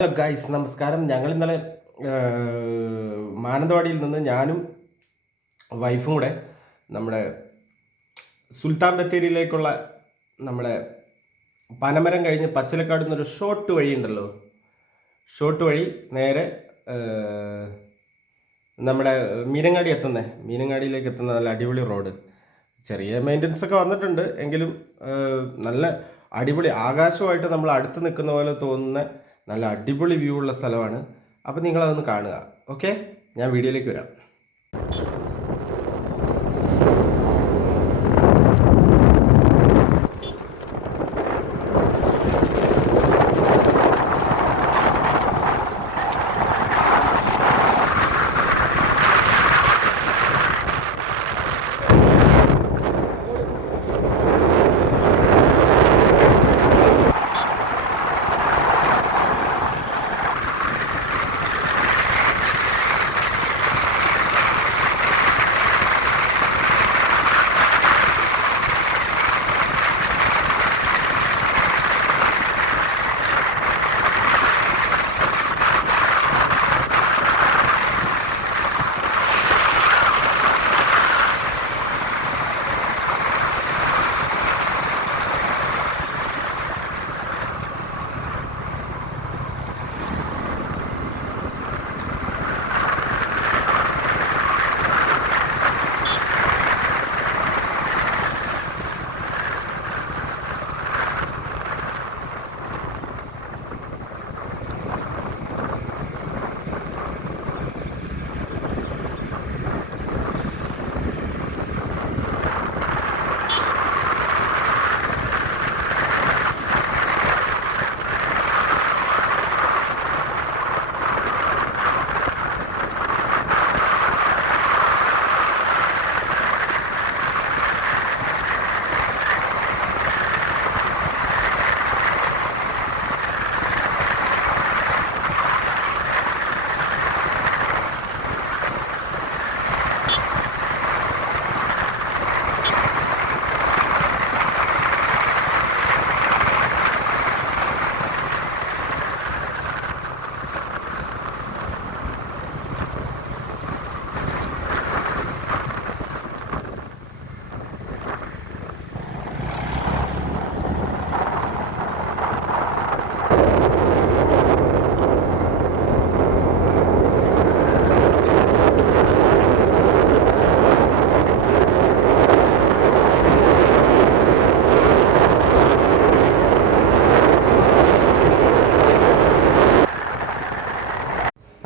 Hello guys, നമസ്കാരം. ഞങ്ങൾ ഇന്നലെ മാനന്തവാടിയിൽ നിന്ന് ഞാനും വൈഫും കൂടെ നമ്മുടെ സുൽത്താൻ ബത്തേരിയിലേക്കുള്ള നമ്മുടെ പനമരം കഴിഞ്ഞ് പച്ചിലക്കാട് നിന്നൊരു ഷോർട്ട് വഴി ഉണ്ടല്ലോ, ഷോർട്ട് വഴി നേരെ നമ്മുടെ മീനങ്ങാടിയിലേക്ക് എത്തുന്ന നല്ല അടിപൊളി റോഡ്. ചെറിയ മെയിൻ്റനൻസ് ഒക്കെ വന്നിട്ടുണ്ട്, എങ്കിലും നല്ല അടിപൊളി ആകാശമായിട്ട് നമ്മൾ അടുത്ത് നിൽക്കുന്ന പോലെ തോന്നുന്ന നല്ല അടിപൊളി വ്യൂ ഉള്ള സ്ഥലമാണ്. അപ്പോൾ നിങ്ങളതൊന്ന് കാണുക. ഓക്കെ, ഞാൻ വീഡിയോയിലേക്ക് വരാം.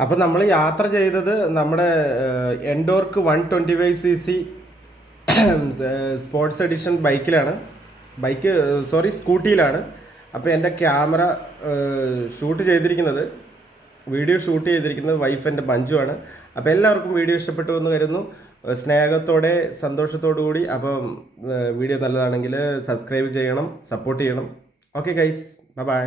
അപ്പോൾ നമ്മൾ യാത്ര ചെയ്തത് നമ്മുടെ എൻഡോർക്ക് 125cc സ്പോർട്സ് എഡിഷൻ സ്കൂട്ടിയിലാണ്. അപ്പോൾ എൻ്റെ ക്യാമറ വീഡിയോ ഷൂട്ട് ചെയ്തിരിക്കുന്നത് വൈഫ് എൻ്റെ മഞ്ജുവാണ്. അപ്പോൾ എല്ലാവർക്കും വീഡിയോ ഇഷ്ടപ്പെട്ടു എന്ന് കരുതുന്നു. സ്നേഹത്തോടെ സന്തോഷത്തോടു കൂടി. അപ്പം വീഡിയോ നല്ലതാണെങ്കിൽ സബ്സ്ക്രൈബ് ചെയ്യണം, സപ്പോർട്ട് ചെയ്യണം. Okay guys, by.